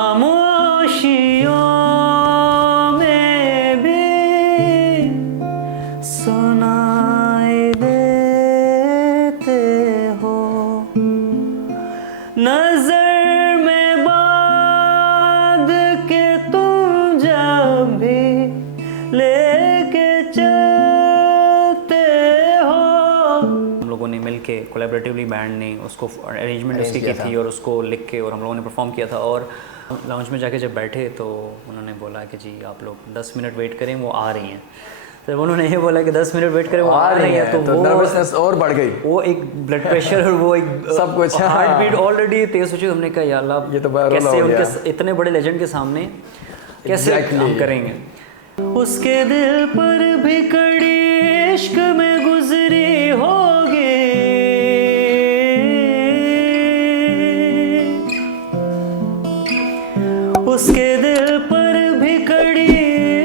खामोशियों में भी सुनाई देते हो, नजर में बांध के तुम जब भी लेके चलते हो। हम लोगों ने मिल के कोलैबोरेटिवली बैंड ने उसको अरेंजमेंट उसकी की थी और उसको लिख के और हम लोगों ने परफॉर्म किया था। और लाउंज में जाके जब बैठे तो उन्होंने बोला कि जी आप लोग 10 मिनट वेट करें, वो आ रही हैं। तो उन्होंने ये बोला कि 10 मिनट वेट करें, वो आ रही हैं, तो वो नर्वसनेस और बढ़ गई, वो एक ब्लड प्रेशर और वो एक सब कुछ हार्ट बीट ऑलरेडी तेज हो चुकी। हमने कहा यार अल्लाह, ये तो कैसे उनके इतने बड़े लेजेंड के सामने कैसे हम करेंगे। उसके दिल पर भी कड़ी इश्क में गुजरी होगी, उसके दिल पर भी कड़ी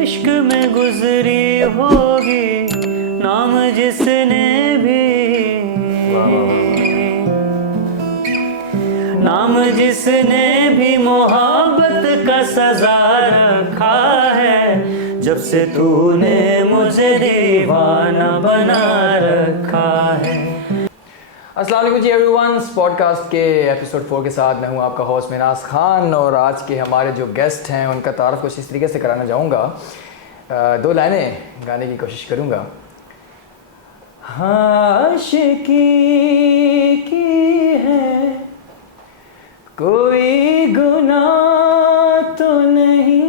इश्क में गुजरी होगी, नाम जिसने भी मोहब्बत का सजा रखा है, जब से तूने मुझे दीवाना बना रखा है। अस्सलाम वालेकुम जी एवरीवन, इस पॉडकास्ट के एपिसोड 4 के साथ मैं हूं आपका होस्ट मिनास खान। और आज के हमारे जो गेस्ट हैं उनका तारुफ कुछ इस तरीके से कराना चाहूँगा। 2 लाइनें गाने की कोशिश करूँगा। आशिकी की है कोई गुनाह तो नहीं।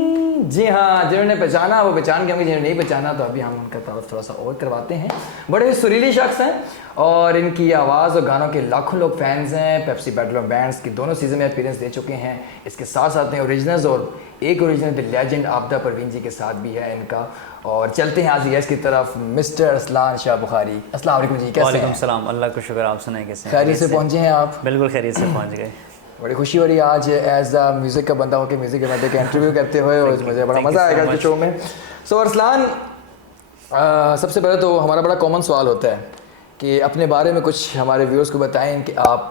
जी हाँ, जिन्होंने पहचाना वो पहचान के होंगे, जिन्होंने नहीं पहचाना तो अभी हम उनका तारुफ थोड़ा सा और करवाते हैं। बड़े सुरीली शख्स हैं और इनकी आवाज़ और गानों के लाखों लोग फैंस हैं। पेप्सी बैटल ऑफ बैंड्स की दोनों सीज़न में अपीयरेंस दे चुके हैं। इसके साथ साथ में ओरिजिनल्स और एक original the legend Abida Parveen ji के साथ भी है इनका। और चलते हैं आज गेस्ट की तरफ, मिस्टर अरसलान शाह बुखारी। अस्सलाम वालेकुम जी, कैसे हैं? वालेकुम सलाम, अल्लाह का शुक्र, आप सुनाए कैसे हैं? खैरियत से पहुँचे हैं आप? बिल्कुल खैरियत से पहुँच गए। बड़ी खुशी हो रही है आज एज द म्यूज़िक का बंदा होकर म्यूज़िक के बंदे का इंटरव्यू करते हुए, और मुझे बड़ा मज़ा आएगा इस शो में। सो अरसलान, सबसे पहले तो हमारा बड़ा कॉमन सवाल होता है कि अपने बारे में कुछ हमारे व्यूअर्स को बताएं कि आप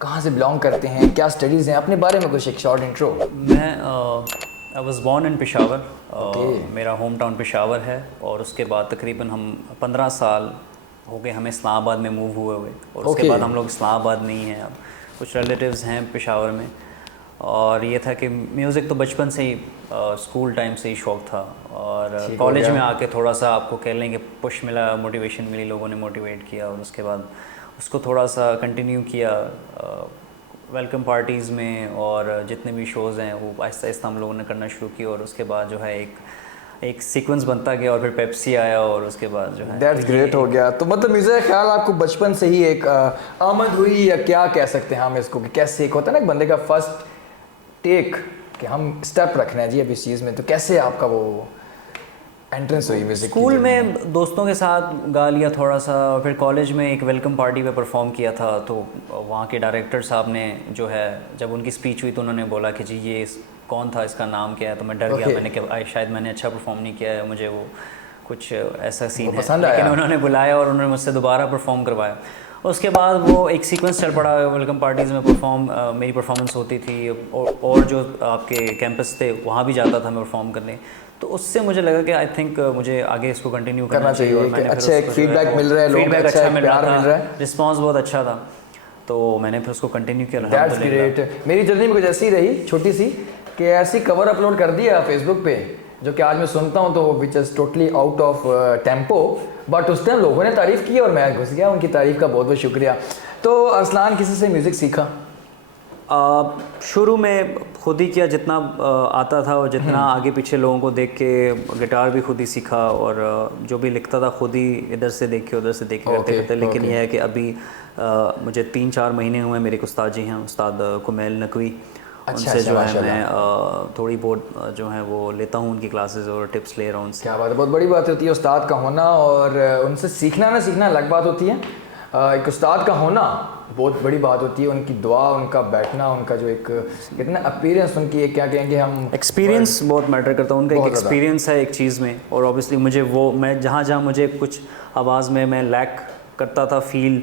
कहाँ से बिलोंग करते हैं, क्या स्टडीज़ हैं, अपने बारे में कुछ एक शॉर्ट इंट्रो। मैं I was born in Peshawar. मेरा होम टाउन पेशावर है और उसके बाद तकरीबन हम 15 साल हो गए हमें इस्लामाबाद में मूव हुए और उसके बाद हम लोग इस्लामाबाद नहीं हैं। अब कुछ रिलेटिव्स हैं पेशावर में। और ये था कि म्यूज़िक तो बचपन से ही स्कूल टाइम से ही शौक़ था। और कॉलेज में आके थोड़ा सा आपको कह लें कि पुश मिला, मोटिवेशन मिली, लोगों ने मोटिवेट किया और उसके बाद उसको थोड़ा सा कंटिन्यू किया वेलकम पार्टीज़ में। और जितने भी शोज़ हैं वो आहिस्ता आहिस्ता हम लोगों ने करना शुरू किया और उसके बाद जो है एक सीक्वेंस बनता गया और फिर पेप्सी आया और उसके बाद जो है दैट्स ग्रेट हो गया। तो मतलब मुझे ख्याल आपको बचपन से ही एक आमद हुई, या क्या कह सकते हैं हम इसको, कि कैसे एक होता है ना एक बंदे का फर्स्ट टेक कि हम स्टेप रखना है जी अब इस चीज़ में, तो कैसे आपका वो एंट्रेंस हुई म्यूज़िक? स्कूल में दोस्तों के साथ गा लिया थोड़ा सा, और फिर कॉलेज में एक वेलकम पार्टी पे परफॉर्म किया था। तो वहाँ के डायरेक्टर साहब ने जो है जब उनकी स्पीच हुई तो उन्होंने बोला कि जी ये कौन था, इसका नाम क्या है। तो मैं डर गया, मैंने कहा शायद मैंने अच्छा परफॉर्म नहीं किया है, मुझे वो कुछ ऐसा सीन है। लेकिन उन्होंने बुलाया और उन्होंने मुझसे दोबारा परफॉर्म करवाया। उसके बाद वो एक सीक्वेंस चल पड़ा वेलकम पार्टीज़ में मेरी परफॉर्मेंस होती थी और जो आपके कैंपस थे वहाँ भी जाता था मैं परफॉर्म करने। तो उससे मुझे लगा कि आई थिंक मुझे आगे इसको कंटिन्यू करना चाहिए। और मैंने अच्छा एक फीडबैक मिल रहा है, फीडबैक अच्छा मिल रहा है, रिस्पॉन्स बहुत अच्छा था, तो मैंने फिर उसको कंटिन्यू किया। That's great. मेरी जर्नी में कुछ ऐसी रही छोटी सी कि ऐसी कवर अपलोड कर दिया फेसबुक पे जो कि आज मैं सुनता हूँ तो which is totally out of tempo, but उस टाइम लोगों ने तारीफ़ की और मैं घुस गया उनकी तारीफ़ का। बहुत बहुत शुक्रिया। तो अरसलान किसी से म्यूज़िक सीखा? शुरू में खुद ही किया जितना आता था, और जितना आगे पीछे लोगों को देख के गिटार भी खुद ही सीखा, और जो भी लिखता था खुद ही इधर से देख के उधर से देख के करते करते। लेकिन यह है कि अभी मुझे 3-4 महीने हुए, मेरे एक उस्ताद जी हैं, उस्ताद कुमैल नकवी। उनसे जो है मैं थोड़ी बहुत जो है वो लेता हूँ उनकी क्लासेस और टिप्स ले रहा हूँ उनसे। क्या बात है, बहुत बड़ी बात होती है उस्ताद का होना, और उनसे सीखना ना सीखना अलग बात होती है। एक उस्ताद का होना बहुत बड़ी बात होती है, उनकी दुआ, उनका बैठना, उनका जो एक कितना अपीयरेंस, उनकी एक क्या कहेंगे हम, एक्सपीरियंस बहुत मैटर करता है। उनका एक एक्सपीरियंस है एक चीज़ में, और ऑब्वियसली मुझे वो मैं जहाँ मुझे कुछ आवाज़ में मैं लैक करता था फील,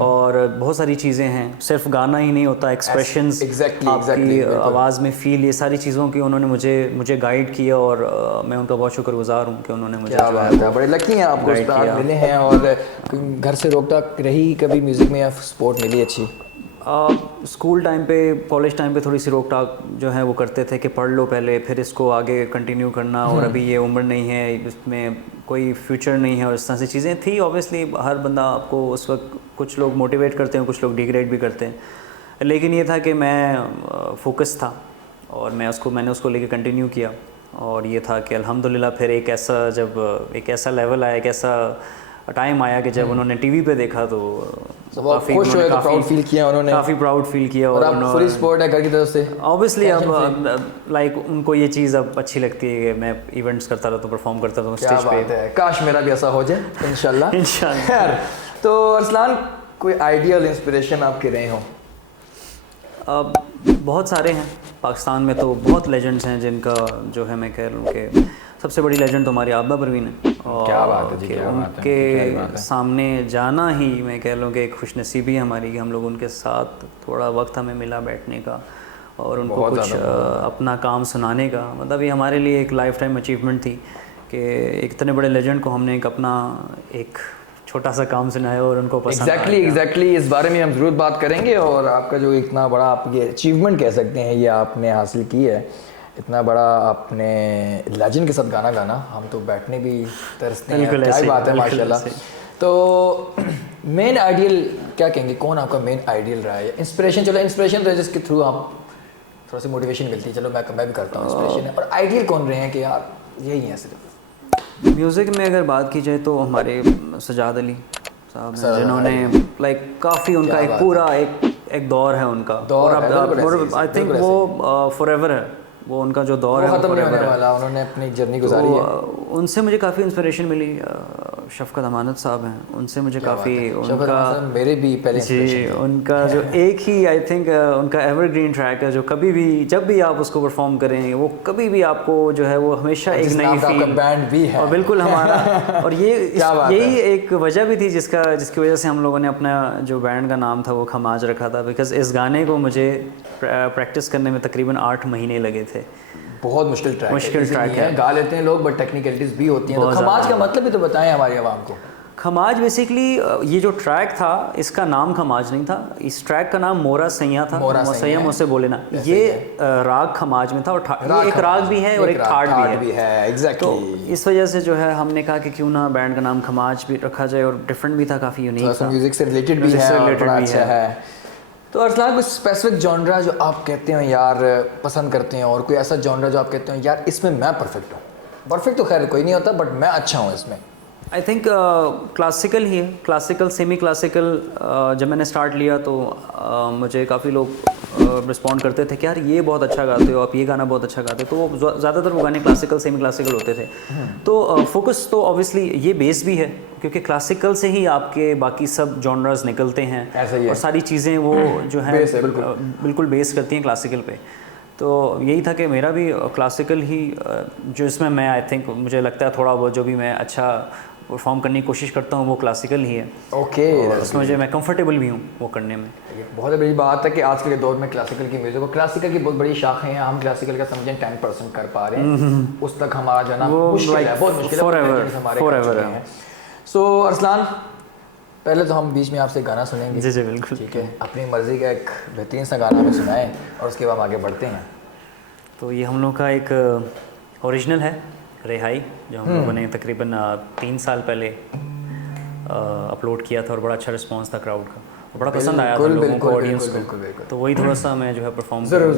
और बहुत सारी चीज़ें हैं, सिर्फ गाना ही नहीं होता, एक्सप्रेशंस, आपकी आवाज़ में फील, ये सारी चीज़ों की उन्होंने मुझे गाइड किया, और मैं उनका बहुत शुक्रगुजार हूँ कि उन्होंने मुझे क्या बात है, बड़े लकी हैं आपको उस्ताद मिले हैं। और घर से रोक टोक रही कभी म्यूज़िक में या सपोर्ट मिली अच्छी? स्कूल टाइम पे, कॉलेज टाइम पे थोड़ी सी रोक टाक जो है वो करते थे कि पढ़ लो पहले, फिर इसको आगे कंटिन्यू करना, और अभी ये उम्र नहीं है, इसमें कोई फ्यूचर नहीं है, और इस तरह से चीज़ें थी। ऑब्वियसली हर बंदा आपको उस वक्त, कुछ लोग मोटिवेट करते हैं, कुछ लोग डिग्रेड भी करते हैं, लेकिन ये था कि मैं फोकस था और मैंने उसको लेके कंटिन्यू किया, और ये था कि अल्हम्दुलिल्लाह फिर एक ऐसा लेवल आया, एक ऐसा टाइम आया कि जब उन्होंने टीवी पे देखा तो काफ़ी प्राउड फील किया उन्होंने, काफ़ी प्राउड फील किया, और आप फुल सपोर्ट है घर की तरफ से ऑब्वियसली। अब लाइक उनको ये चीज़ अब अच्छी लगती है कि मैं इवेंट्स करता रहता हूँ, परफॉर्म करता रहता हूँ स्टेज पे। है, काश मेरा भी ऐसा हो जाए इंशाल्लाह। इंशाल्लाह। तो अरसलान, कोई आइडियल इंस्पिरेशन आपके रहे हों? बहुत सारे हैं पाकिस्तान में, तो बहुत लेजेंड्स हैं जिनका जो है मैं कह लूँ कि सबसे बड़ी लेजेंड तो हमारी आबदा परवीन है, और क्या बात है जी, क्या बात है, उनके सामने जाना ही मैं कह लूँ कि एक खुशनसीबी है हमारी कि हम लोग उनके साथ थोड़ा वक्त हमें मिला बैठने का, और उनको कुछ अपना काम सुनाने का, मतलब ये हमारे लिए एक लाइफ टाइम अचीवमेंट थी कि एक इतने बड़े लेजेंड को हमने एक छोटा सा काम सुनाया और उनको पसंद आया। एग्जैक्टली इस बारे में हम ज़रूर बात करेंगे, और आपका जो इतना बड़ा आप ये अचीवमेंट कह सकते हैं, ये आपने हासिल की है, इतना बड़ा आपने लेजेंड के साथ गाना गाना, हम तो बैठने भी तरसते हैं, क्या बात है माशाल्लाह। तो मेन आइडियल क्या कहेंगे, कौन आपका मेन आइडियल रहा है? इंस्पिरेशन, चलो इंस्पिरेशन तो जिसके थ्रू आप थोड़ा सी मोटिवेशन मिलती है, चलो मैं भी करता हूँ इंस्पिरेशन है, और आइडियल कौन रहे हैं कि यार यही है सिर्फ? म्यूज़िक में अगर बात की जाए तो हमारे सजाद अली साहब हैं, जिन्होंने लाइक काफ़ी उनका एक पूरा एक दौर है उनका, और आई थिंक वो फॉरएवर है, वो उनका जो दौर है खत्म नहीं होने वाला, उन्होंने अपनी जर्नी गुजारी है। उनसे मुझे काफ़ी इंस्पिरेशन मिली। शफकत अमानत साहब हैं, उनसे मुझे काफ़ी, उनका मेरे भी पहले जी, उनका जो एक ही आई थिंक उनका एवरग्रीन ट्रैक है, जो कभी भी जब भी आप उसको परफॉर्म करेंगे, वो कभी भी आपको जो है वो हमेशा एक नई फील, बैंड भी है और बिल्कुल हमारा और यही एक वजह भी थी जिसकी वजह से हम लोगों ने अपना जो बैंड का नाम था वो खमाज रखा था, बिकॉज इस गाने को मुझे प्रैक्टिस करने में तकरीबन 8 महीने लगे थे। बहुत मुश्किल ट्रैक है, गा लेते हैं लोग, बट टेक्निकलिटीज भी होती हैं। तो खमाज का मतलब भी तो बताएं हमारी आवाम को। खमाज बेसिकली ये जो ट्रैक था, इसका नाम खमाज नहीं था, इस ट्रैक का नाम मोरा सैया था, सैया मुझसे बोले ना, ये राग खमाज में था, और एक राग भी है और एक ठाट भी है। एग्जैक्टली। तो इस वजह से जो है हमने कहा कि क्यों ना बैंड का नाम खमाज भी रखा जाए, और डिफरेंट भी था, काफ़ी यूनिक था, म्यूजिक से रिलेटेड भी है। तो अरसलान, कुछ स्पेसिफिक जॉनरा जो आप कहते हैं यार पसंद करते हैं, और कोई ऐसा जॉनरा जो आप कहते हैं यार इसमें मैं परफेक्ट हूँ? परफेक्ट तो खैर कोई नहीं होता, बट मैं अच्छा हूँ इसमें। आई थिंक क्लासिकल ही है, क्लासिकल, सेमी क्लासिकल। जब मैंने स्टार्ट लिया तो मुझे काफ़ी लोग रिस्पॉन्ड करते थे कि यार ये बहुत अच्छा गाते हो आप, ये गाना बहुत अच्छा गाते हो, तो ज़्यादातर वो गाने क्लासिकल, सेमी क्लासिकल होते थे। तो फोकस तो ऑब्वियसली ये बेस भी है, क्योंकि क्लासिकल से ही आपके बाकी सब जॉनर्स निकलते हैं, और सारी चीज़ें वो जो है बिल्कुल बेस करती हैं क्लासिकल पे। तो यही था कि मेरा भी क्लासिकल ही, जो इसमें मैं आई थिंक मुझे लगता है थोड़ा बहुत जो भी मैं अच्छा परफॉर्म करने की कोशिश करता हूँ वो क्लासिकल ही है। ओके। उसमें मैं कंफर्टेबल भी हूँ वो करने में। बहुत बड़ी बात है कि आज के दौर में क्लासिकल की म्यूजिक, और क्लासिकल की बहुत बड़ी शाखें हैं, हम क्लासिकल का समझें 10% कर पा रहे हैं, उस तक हमारा जाना मुश्किल है, बहुत मुश्किल है। सो अरसलान, पहले तो हम बीच में आपसे गाना सुनेंगे। जी बिल्कुल, ठीक है, अपनी मर्जी का एक बेहतरीन सा गाना हमें सुनाएं, और उसके बाद आगे बढ़ते हैं। तो ये हम लोग का एक ओरिजिनल है, रिहाई, जो हम लोगों ने तकरीबन 3 साल पहले अपलोड किया था, और बड़ा अच्छा रिस्पांस था क्राउड का, और बड़ा पसंद आया था लोगों को, ऑडियंस को। तो वही थोड़ा सा मैं जो है परफॉर्म जरूर।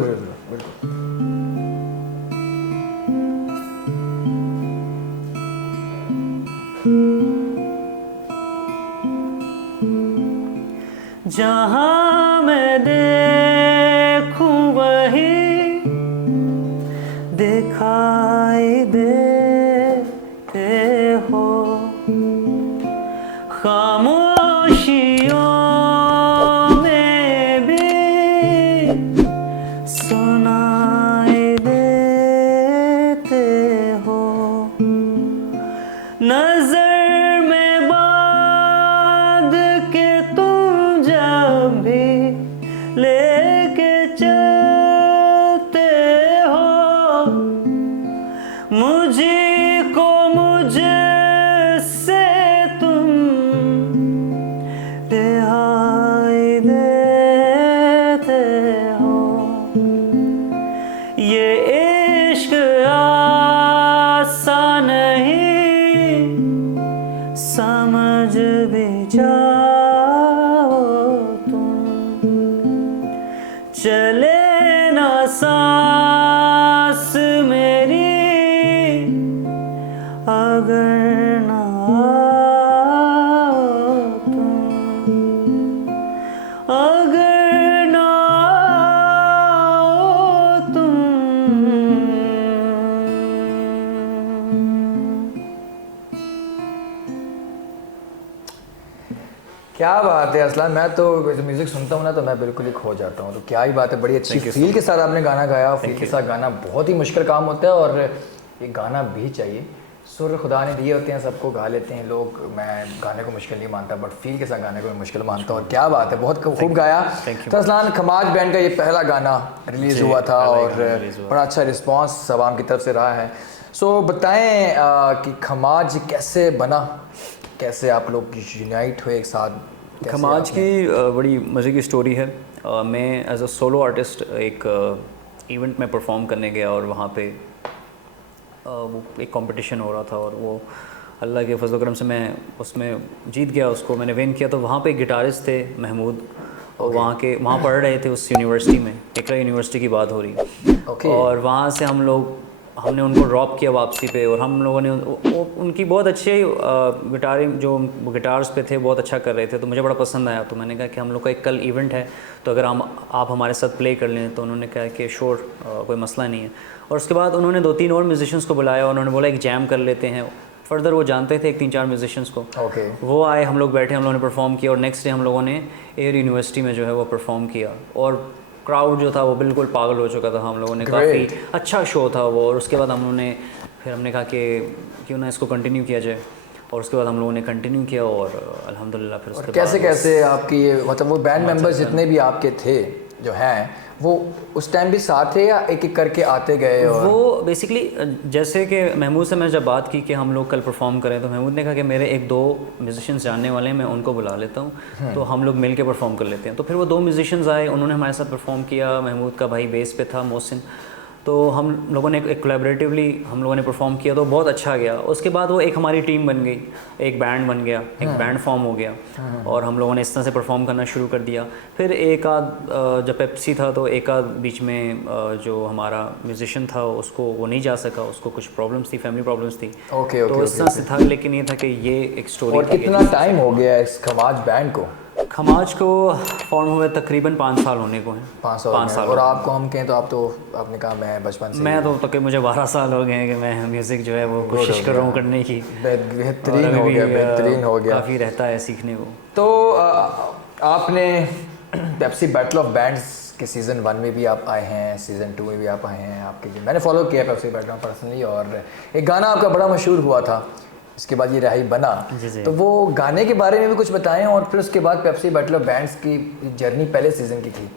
जहाँ मैं देखूं वही दिखाई देते हो, खामोशियों में भी सुनाई देते हो, नजर में बादल ये इश्क आसान नहीं, समझ भी जाओ तुम, चले ना सांस मेरी अगर ना आओ तुम, अगर ना आओ तुम। क्या बात है असलान, मैं तो म्यूजिक सुनता हूँ ना तो मैं बिल्कुल ही खो जाता हूँ। तो क्या ही बात है, बड़ी अच्छी फील के साथ आपने गाना गाया। फील के साथ गाना बहुत ही मुश्किल काम होता है और ये गाना भी चाहिए। सुर खुदा ने दिए होते हैं, सबको गा लेते हैं लोग। मैं गाने को मुश्किल नहीं मानता, बट फील के साथ गाने को मैं मुश्किल मानता हूँ। और क्या बात है, बहुत खूब गाया। तो असलान, खमाज बैंड का ये पहला गाना रिलीज़ हुआ था और बड़ा अच्छा रिस्पॉन्स आवाम की तरफ से रहा है। सो बताएं कि खमाज कैसे बना, कैसे आप लोग यूनाइट हुए एक साथ? खमाज की बड़ी मज़े की स्टोरी है। मैं एज अ सोलो आर्टिस्ट एक इवेंट में परफॉर्म करने गया और वहाँ पे वो एक कंपटीशन हो रहा था और वो अल्लाह के फजल करम से मैं उसमें जीत गया, उसको मैंने विन किया। तो वहाँ पे एक गिटारिस्ट थे महमूद, और वहाँ पढ़ रहे थे उस यूनिवर्सिटी में, इकरा यूनिवर्सिटी की बात हो रही। और वहाँ से हमने उनको ड्रॉप किया वापसी पे, और हम लोगों ने उनकी बहुत अच्छे गिटारिंग जो गिटार्स पे थे बहुत अच्छा कर रहे थे, तो मुझे बड़ा पसंद आया। तो मैंने कहा कि हम लोग का एक कल इवेंट है, तो अगर आप हमारे साथ प्ले कर लें। तो उन्होंने कहा कि श्योर, कोई मसला नहीं है। और उसके बाद उन्होंने 2-3 और म्यूजिशियंस को बुलाया, उन्होंने बोला एक जैम कर लेते हैं। फर्दर वो जानते थे 3-4 म्यूजिशियंस को। वो आए, हम लोग बैठे, हम लोगों ने परफॉर्म किया, और नेक्स्ट डे हम लोगों ने एयर यूनिवर्सिटी में जो है वो परफॉर्म किया, और क्राउड जो था वो बिल्कुल पागल हो चुका था। हम लोगों ने काफ़ी अच्छा शो था वो। और उसके बाद हमने कहा कि क्यों ना इसको कंटिन्यू किया जाए, और उसके बाद हम लोगों ने कंटिन्यू किया, और अल्हम्दुलिल्लाह फिर उसके कैसे कैसे आपकी मतलब वो बैंड मेंबर्स जितने भी आपके थे जो हैं, वो उस टाइम भी साथ थे या एक एक करके आते गए? और वो बेसिकली जैसे कि महमूद से मैं जब बात की कि हम लोग कल परफॉर्म करें, तो महमूद ने कहा कि मेरे 1-2 म्यूजिशियंस जानने वाले हैं, मैं उनको बुला लेता हूँ, तो हम लोग मिल के परफॉर्म कर लेते हैं। तो फिर वो 2 म्यूजिशियंस आए, उन्होंने हमारे साथ परफॉर्म किया। महमूद का भाई बेस पे था, मोहसिन। तो हम लोगों ने एक कोलैबोरेटिवली हम लोगों ने परफॉर्म किया, तो बहुत अच्छा गया। उसके बाद वो एक हमारी टीम बन गई, एक बैंड बन गया, एक बैंड फॉर्म हो गया, और हम लोगों ने इस तरह से परफॉर्म करना शुरू कर दिया। फिर एक आध जब पेप्सी था तो एक आध बीच में जो हमारा म्यूजिशियन था उसको वो नहीं जा सका, उसको कुछ प्रॉब्लम्स थी, फैमिली प्रॉब्लम्स थी। तो इस तरह से था, लेकिन ये था कि ये एक स्टोरी। और कितना टाइम हो गया इस खमाज बैंड को? खमाज को फॉर्म हुए तकरीबन 5 साल होने को हैं। 5 साल। और आपको हम कहें तो आपने कहा मैं बचपन से, मैं तो तकरीबन मुझे 12 साल हो गए हैं कि मैं म्यूज़िक जो है वो कोशिश कर रहा हूँ करने की। बेहतरीन हो गया, काफ़ी रहता है सीखने को। तो आपने पेप्सी बैटल ऑफ बैंड्स के सीज़न 1 में भी आप आए हैं, सीज़न 2 में भी आप आए हैं। आपके मैंने फॉलो किया पेप्सी बैटल पर्सनली, और एक गाना आपका बड़ा मशहूर हुआ था, इसके बाद ये राही बना। तो वो गाने के बारे में भी कुछ बताएं, और फिर उसके बाद पेप्सी बैटल ऑफ बैंड्स की जर्नी पहले सीज़न की थी,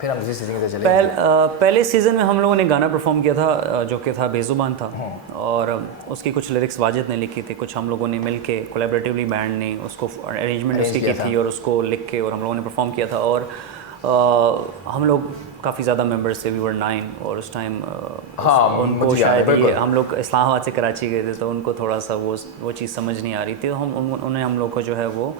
फिर हम दूसरी सीज़न से चले। पहले सीज़न में हम लोगों ने गाना परफॉर्म किया था जो कि था बेजुबान था, और उसकी कुछ लिरिक्स वाजिद ने लिखी थी, कुछ हम लोगों ने मिल के कोलैबोरेटिवली बैंड ने उसको अरेंजमेंट उसकी की थी, और उसको लिख के और हम लोगों ने परफॉर्म किया था। और हम लोग काफ़ी ज़्यादा मेंबर्स थे, वी वर 9, और उस टाइम उनको शायद ये हम लोग इस्लामाबाद से कराची गए थे, तो उनको थोड़ा सा वो चीज़ समझ नहीं आ रही थी। तो उन्होंने हम लोग को जो है वो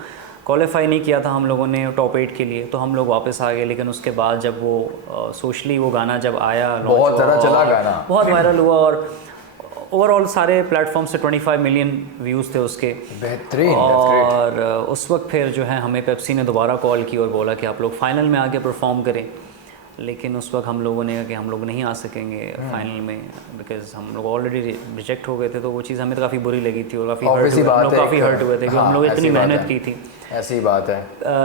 क्वालिफाई नहीं किया था हम लोगों ने टॉप 8 के लिए, तो हम लोग वापस आ गए। लेकिन उसके बाद जब वो सोशली वो गाना जब आया, बहुत ज़्यादा चला गाना, बहुत वायरल हुआ, और ओवरऑल सारे प्लेटफॉर्म से 25 मिलियन व्यूज़ थे उसके। बेहतरीन। और उस वक्त फिर जो है हमें पेप्सी ने दोबारा कॉल की और बोला कि आप लोग फाइनल में आके परफॉर्म करें। लेकिन उस वक्त हम लोगों ने कहा कि हम लोग नहीं आ सकेंगे फाइनल में, बिकॉज हम लोग ऑलरेडी रिजेक्ट हो गए थे। तो वो चीज़ हमें तो काफ़ी बुरी लगी थी, और काफ़ी हर्ट हुए थे कि हम लोग इतनी मेहनत की थी। ऐसी बात है।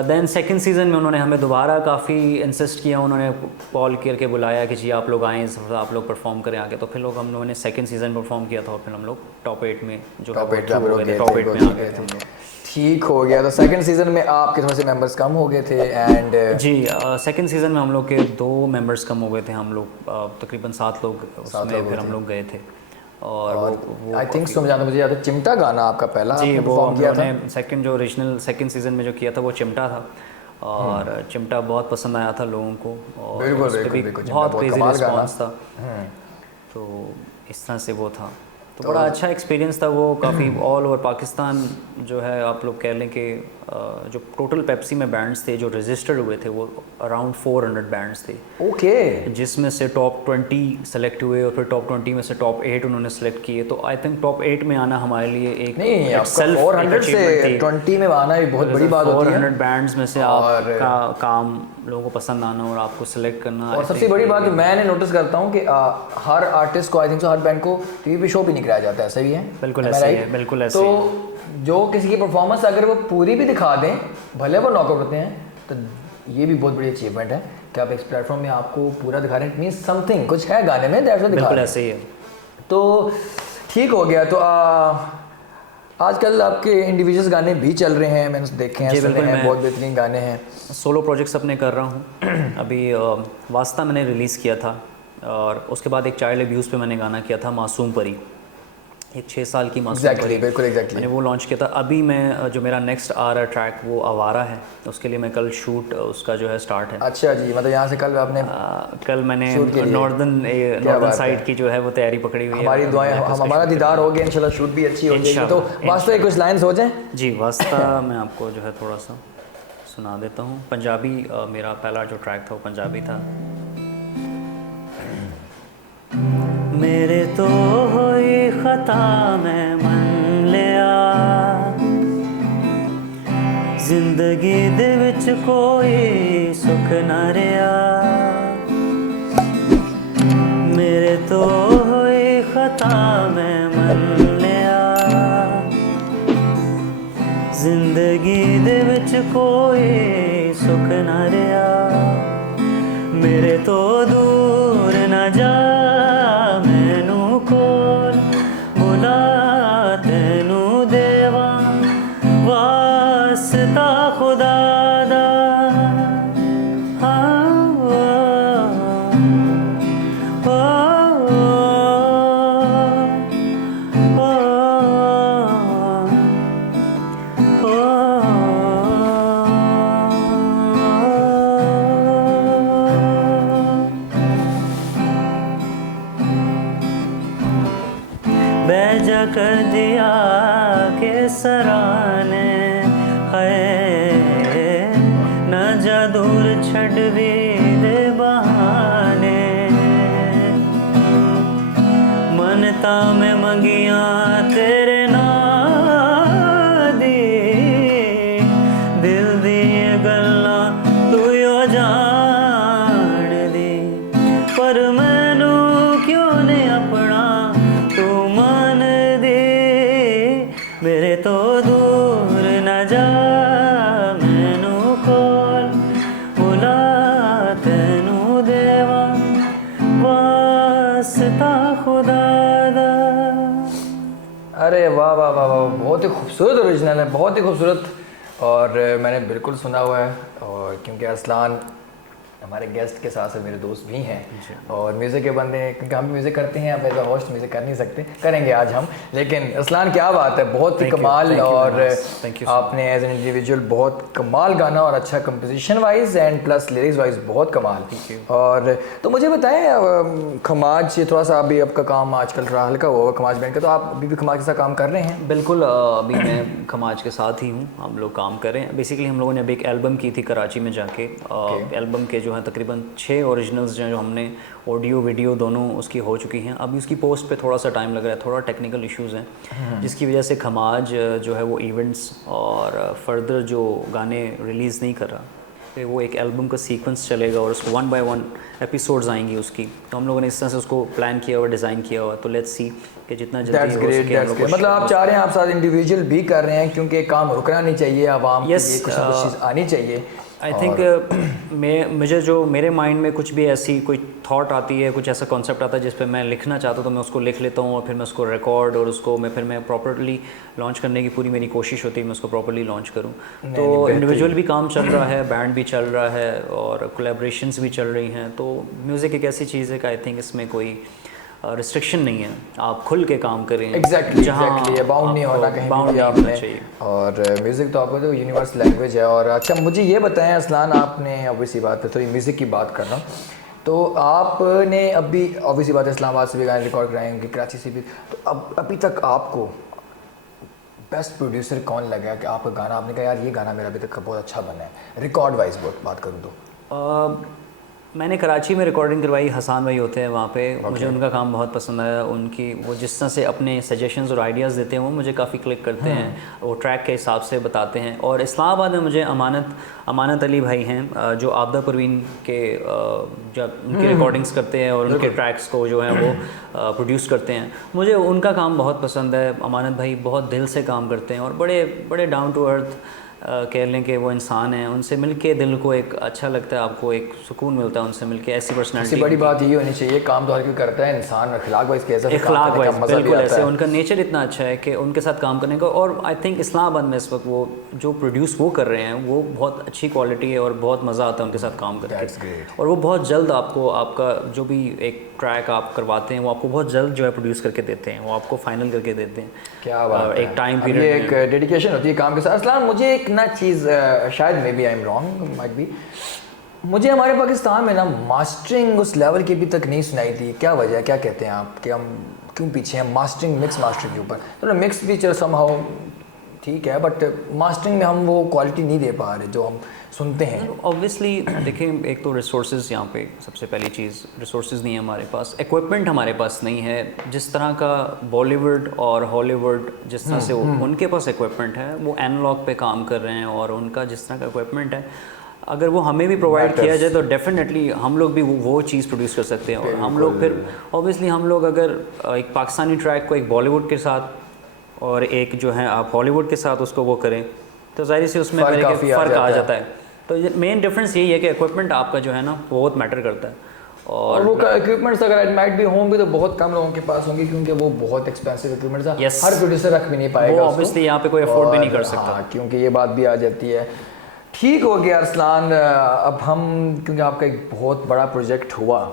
देन सेकंड सीज़न में उन्होंने हमें दोबारा काफ़ी इंसिस्ट किया, उन्होंने कॉल करके बुलाया कि जी आप लोग आएँ, आप लोग परफॉर्म करें आगे। तो फिर हम लोगों ने सेकंड सीज़न परफॉर्म किया था, और फिर हम लोग टॉप 8 में जो टॉप 8 में आ गए थे। ठीक हो गया। तो सेकंड सीज़न में आपके थोड़े से मेंबर्स कम हो गए थे, एंड जी सेकंड सीज़न में हम लोग के 2 मेंबर्स कम हो गए थे। हम लोग तकरीबन 7 लोग उसमें फिर हम लोग गए थे। और वो आई थिंक मुझे याद है चिमटा गाना आपका पहला जी, आपने वो परफॉर्म किया था। सेकंड जो ओरिजिनल सेकंड सीज़न में जो किया था वो चिमटा था। और चिमटा बहुत पसंद आया था लोगों को और बिल्कुल, उस पे बिल्कुल, भी बिल्कुल, चिमटा बहुत बहुत क्रेजी कमाल गाना। रिस्पॉन्स था। तो इस तरह से वो था, तो बड़ा अच्छा एक्सपीरियंस था वो। काफ़ी ऑल ओवर पाकिस्तान जो है, आप लोग कह लें कि जो टोटल पेप्सी में बैंड्स थे जो रजिस्टर्ड हुए थे वो अराउंड 400 बैंड्स थे, ओके। जिसमें से टॉप 20 सेलेक्ट हुए और फिर टॉप 20 में से टॉप 8 उन्होंने सेलेक्ट किए। तो आई थिंक टॉप 8 में आना हमारे लिए एक नहीं, आपका itself 400 एक से achievement थी। 20 में आना भी बहुत बड़ी बात होती है। 400 बैंड्स में से और- आपका काम लोगों को पसंद आना और आपको सेलेक्ट करना। और सबसे बड़ी बात मैंने नोटिस करता हूँ कि हर आर्टिस्ट को, I think so, her band को टीवी पे शो भी नहीं कराया जाता है, सही है? बिल्कुल Am I ऐसे ही right? है, बिल्कुल ऐसे तो जो किसी की परफॉर्मेंस अगर वो पूरी भी दिखा दें, भले वो नॉकआउट होते हैं, तो ये भी बहुत बड़ी अचीवमेंट है कि आप इस प्लेटफॉर्म में आपको पूरा दिखा रहे हैं। इट मीन्स समथिंग, कुछ है गाने में, दैट्स व्हाट दिखा बिल्कुल रहे हैं। ऐसे ही है। तो ठीक हो गया। तो आजकल आपके इंडिविजुअल्स गाने भी चल रहे हैं, मैंने देखे हैं, जी, सुने बिल्कुल, हैं, मैं- बहुत बेहतरीन गाने हैं। सोलो प्रोजेक्ट्स अपने कर रहा हूँ अभी। वास्ता मैंने रिलीज़ किया था और उसके बाद एक चाइल्ड अब्यूज़ पे मैंने गाना किया था, मासूम परी, एक 6 साल की मासूम एग्जैक्टली, परी, बिल्कुल एग्जैक्टली। मैंने वो लॉन्च किया था। अभी मैं जो मेरा नेक्स्ट आ रहा ट्रैक वो आवारा है, उसके लिए मैं कल शूट उसका जो है स्टार्ट है। अच्छा जी, मतलब यहाँ से कल आपने कल मैंने शूट के लिए? नॉर्दर्न बात साइड है। की जो है वो तैयारी पकड़ी हुई है। हमारी दुआएं, हमारा दीदार हो गया इंशाल्लाह, शूट भी अच्छी हो जाएगी। तो इंशाल्लाह, वास्ता कुछ लाइंस हो जाए। जी, वास्ता मैं आपको जो है थोड़ा सा सुना देता हूँ। पंजाबी मेरा पहला जो ट्रैक था वो पंजाबी था। मेरे तो होई खता मैं मन लिया, जिंदगी दे विच कोई सुख ना रिया। मेरे तो होई खता मैं मन लिया, जिंदगी दे विच कोई सुख ना रिया। मेरे तो दूर ना जा मैनू कोल, बुला तैनू देवा वास्ता खुदा दा। हाँ, बैजा कर दिया के सराने है, न जा दूर छड़ भी दे बहाने। मनता में मंगिया तेरे नाम दी, दिल दी गल्लां तू यो जान दी। पर मैनू क्यों नहीं अपना तू मान दे। मेरे तो दूर न जा मैनू कोल, बुला तैनू देवा वास्ता खुदा दा। अरे वाह वाह वाह वाह, बहुत ही खूबसूरत ओरिजिनल है, बहुत ही खूबसूरत। और मैंने बिल्कुल सुना हुआ है, और क्योंकि असलान हमारे गेस्ट के साथ साथ मेरे दोस्त भी हैं और म्यूज़िक के बंदे हैं, क्योंकि हम भी म्यूज़िक करते हैं। अब एज अ होस्ट म्यूज़िक कर नहीं सकते, करेंगे आज हम। लेकिन असलान क्या बात है, बहुत ही कमाल। और आपने एज एन इंडिविजुअल बहुत कमाल गाना, और अच्छा composition wise and plus lyrics wise बहुत कमाल। और तो मुझे बताएं, खमाज, ये थोड़ा सा अभी आपका काम आजकल थोड़ा हल्का हुआ होगा खमाज बैंड का, तो आप अभी भी खमाज के साथ काम कर रहे हैं? बिल्कुल, अभी मैं खमाज के साथ ही हूँ, हम लोग काम कर रहे हैं। बेसिकली हम लोगों ने अभी एक एल्बम की थी कराची में जाके। एल्बम के जो है तकरीबन 6 ओरिजिनल्स जो हमने ऑडियो वीडियो दोनों उसकी हो चुकी हैं। अभी उसकी पोस्ट पे थोड़ा सा टाइम लग रहा है, थोड़ा टेक्निकल इश्यूज़ हैं, जिसकी वजह से खमाज जो है वो इवेंट्स और फर्दर जो गाने रिलीज़ नहीं कर रहा। फिर वो एक एल्बम का सीक्वेंस चलेगा और उसको 1 by 1 एपिसोड्स आएंगी उसकी। तो हम लोगों ने इस तरह से उसको प्लान किया हुआ, डिज़ाइन किया हुआ। तो लेट्स सी कि जितना जल्दी हो सके हम लोग मतलब आप चाह रहे हैं, आप साथ इंडिविजुअल भी कर रहे हैं, क्योंकि काम रुकना नहीं चाहिए, आवाम के लिए कुछ ना कुछ चीज़ आनी चाहिए। आई थिंक मुझे जो मेरे माइंड में कुछ भी ऐसी कोई थॉट आती है, कुछ ऐसा कॉन्सेप्ट आता है जिस पे मैं लिखना चाहता हूँ, तो मैं उसको लिख लेता हूँ और फिर मैं उसको रिकॉर्ड और उसको फिर मैं प्रॉपर्ली लॉन्च करने की पूरी मेरी कोशिश होती है, मैं उसको प्रॉपर्ली लॉन्च करूँ। तो इंडिविजुअल भी काम चल रहा है, बैंड भी चल रहा है और कोलैबोरेशंस भी चल रही हैं। तो म्यूज़िक एक ऐसी चीज़ है कि आई थिंक इसमें कोई रिस्ट्रिक्शन नहीं है, आप खुल के काम करें। एग्जैक्टली बाउंड नहीं होना कहीं बाउंड भी नहीं होना आपने। चाहिए। और म्यूज़िक तो आपको तो यूनिवर्सल लैंग्वेज है। और अच्छा मुझे ये बताएं असलान, आपने ऑब्वियसली बात है, थोड़ी म्यूज़िक की बात कर रहा हूँ, तो आपने अभी ऑब्वियसली बात है इस्लामाबाद से भी गाने रिकॉर्ड कराए होंगे, कराची से भी, तो अब अभी तक आपको बेस्ट प्रोड्यूसर कौन लगा कि आपका गाना आपने कहा यार ये गाना मेरा अभी तक का बहुत अच्छा बना है रिकॉर्ड वाइज बात करूँ तो? मैंने कराची में रिकॉर्डिंग करवाई, हसान भाई होते हैं वहाँ पे। मुझे उनका काम बहुत पसंद आया। उनकी वो जिस तरह से अपने सजेशंस और आइडियाज़ देते हैं वो मुझे काफ़ी क्लिक करते हैं, वो ट्रैक के हिसाब से बताते हैं। और इस्लामाबाद में मुझे अमानत अली भाई हैं जो आपदा परवीन के जब उनकी रिकॉर्डिंग्स करते हैं और उनके ट्रैक्स को जो है वो प्रोड्यूस करते हैं, मुझे उनका काम बहुत पसंद है। अमानत भाई बहुत दिल से काम करते हैं और बड़े बड़े डाउन टू अर्थ कह लें कि वो इंसान हैं। उनसे मिलके दिल को एक अच्छा लगता है, आपको एक सुकून मिलता है उनसे मिलके। ऐसी पर्सनैलिटी, बड़ी बात ये होनी चाहिए, काम तो हर कोई करता है, इंसान अखलाक वाइज कैसा अखलाक वाइज बिल्कुल ऐसे, उनका नेचर इतना अच्छा है कि उनके साथ काम करने का। और आई थिंक इस्लामाबाद में इस वक्त वो जो प्रोड्यूस वो कर रहे हैं वो बहुत अच्छी क्वालिटी है और बहुत मज़ा आता है उनके साथ काम करके। और वो बहुत जल्द आपको आपका जो भी एक ट्रैक आप करवाते हैं वो आपको बहुत जल्द जो है प्रोड्यूस करके देते हैं, वो आपको फाइनल करके देते हैं। क्या बात है, एक टाइम पीरियड, ये एक डेडिकेशन होती है काम के साथ। असलान मुझे एक ना चीज़, शायद maybe I am wrong, might be, मुझे हमारे पाकिस्तान में ना मास्टरिंग उस लेवल की अभी तक नहीं सुनाई थी। क्या वजह है, क्या कहते हैं आप कि हम क्यों पीछे हैं मास्टरिंग, मिक्स मास्टरिंग के ऊपर? तो मिक्स भी चलो समहाउ ठीक है, बट मास्टरिंग में हम वो क्वालिटी नहीं दे पा रहे जो हम सुनते हैं। ऑब्वियसली देखें, एक तो रिसोर्सेज, यहाँ पे सबसे पहली चीज़ रिसोर्सेज नहीं है हमारे पास, इक्विपमेंट हमारे पास नहीं है। जिस तरह का बॉलीवुड और हॉलीवुड जिस तरह से उनके पास इक्विपमेंट है, वो एनालॉग पे काम कर रहे हैं, और उनका जिस तरह का इक्विपमेंट है अगर वो हमें भी प्रोवाइड किया जाए तो डेफिनेटली हम लोग भी वो चीज़ प्रोड्यूस कर सकते हैं। और हम लोग फिर ऑब्वियसली हम लोग अगर एक पाकिस्तानी ट्रैक को एक बॉलीवुड के साथ और एक जो है आप हॉलीवुड के साथ उसको वो करें तो जाहिर से उसमें फ़र्क आ जाता है। तो मेन डिफरेंस यही है कि इक्विपमेंट आपका जो है ना बहुत मैटर करता है। और वो इक्विपमेंट्स अगर इट माइट बी होंगे तो बहुत कम लोगों के पास होंगे, क्योंकि वो बहुत एक्सपेंसिव इक्विपमेंट्स है। yes. हर प्रोड्यूसर रख भी नहीं पाएगा, ऑब्वियसली यहाँ पे कोई अफोर्ड भी नहीं कर सकता। हाँ, क्योंकि ये बात भी आ जाती है। ठीक हो गया अरसलान, अब हम, क्योंकि आपका एक बहुत बड़ा प्रोजेक्ट हुआ